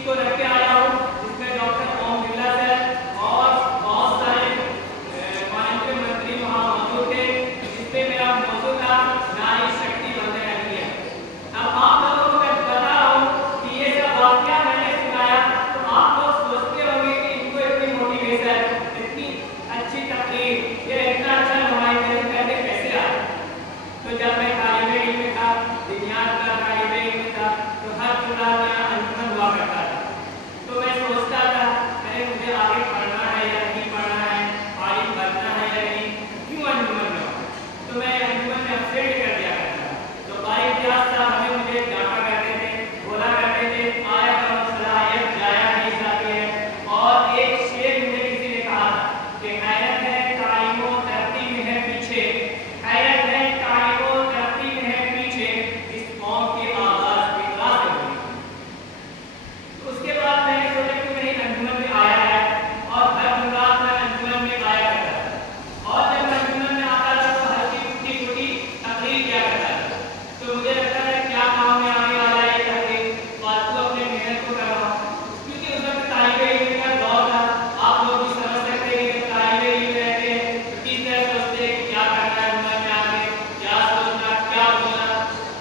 Speech को रख के आया हूँ, जिसमें डॉक्टर ओम बिरला सर और बहुत सारे माननीय मंत्री वहाँ मौजूद थे, जिसपे मेरा मौजूद था नारी शक्ति वंदना किया। अब आप लोगों को मैं बता रहा हूँ कि ये सब वाक्य मैंने सुनाया, तो आप लोग सोचते होंगे कि इनको इतनी मोटिवेशन, इतनी अच्छी तकरीर, ये इतना अच्छा नुमाइंदगी करने कैसे आया। तो जब मैं तालिबे इल्म में था, विज्ञान का तालिबे इल्म में था, तो हर जुमला में अंजुमन हुआ करता था। तो मैं सोचता था, अरे मुझे आगे पढ़ना है या नहीं पढ़ना है, आगे बढ़ना है या नहीं, क्यों अंजुमन में हो। तो मैं अंजुमन में अपसेट कर दिया करता था। तो भाई इतिहास साहब हमें मुझे डांटा करते थे, बोला करते थे आया करो सलाहियत जाया नहीं जाती है। और एक शेर मुझे किसी ने कहा कि हैरत है तालीमो तरक्की में है पीछे, हैरत है तालीमो तरक्की में है पीछे, इस कौम के आगाज बिगड़ा से हुई। तो उसके बाद मैंने सोचा कि नहीं अंजुमन में आया है और हर जुमलात में अंजुमन में आया करता था। और जब मैं अंजुमन में आता था तो हल्की फुल्की छोटी तकरीर किया करता था। तो मुझे लगता था क्या काम में आने वाला है ये तकरीर, फालतू अपने मेहनत को कर रहा हूँ। क्योंकि उस वक्त तालिबे इल्म का दौर था, आप लोग भी समझ सकते हैं कि जब तालिबे इल्म में रहते हैं तो किस तरह सोचते हैं कि क्या करना है उम्र में आगे, क्या सोचना, क्या बोलना।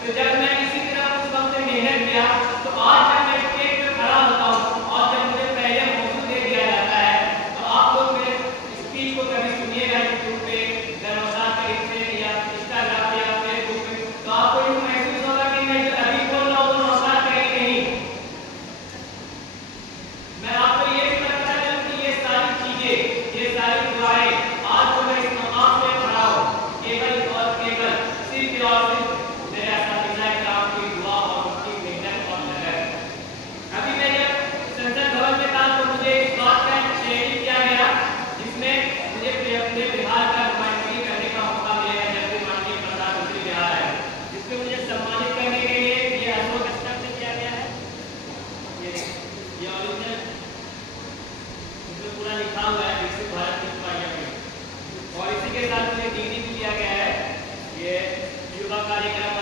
तो जब मैं इसी तरह उस वक्त मेहनत किया, तो आज जब मैं स्टेज पे खड़ा होता हूँ और जब मुझे पहले मौजूद दे दिया जाता है, तो आप लोग मेरे स्पीच को कभी सुनिएगा यूट्यूब पे, नौशाद करीम से या इंस्टाग्राम पे या फेसबुक पे, तो आपको ये महसूस होगा कि मैं जो अभी बोल रहा हूँ वो नौशाद करीम नहीं। मैं आपको ये भी बताता चलूं कि ये सारी चीजें, ये सारी दुआएं, आज जो मैं इस मकाम पे खड़ा हूँ, केवल और केवल सिर्फ और सिर्फ मेरे असातिज़ा किराम की दुआ और उनकी मेहनत और लगन। अभी मैं जब संसद भवन में था तो मुझे इस बात का ट्रेनिंग किया गया, जिसमें मुझे अपने बिहार का नुमाइंदगी करने का मौका मिलेगा, जब भी माननीय प्रधानमंत्री बिहार है, जिसमें मुझे सम्मानित करने के लिए ये अशोक स्तंभ से किया गया है। ये ओरिजिनल इसमें पूरा लिखा हुआ है विकसित भारत की ख्वाहिशों में। और इसी के साथ मुझे डिग्री भी दिया गया है, ये युवा कार्यक्रम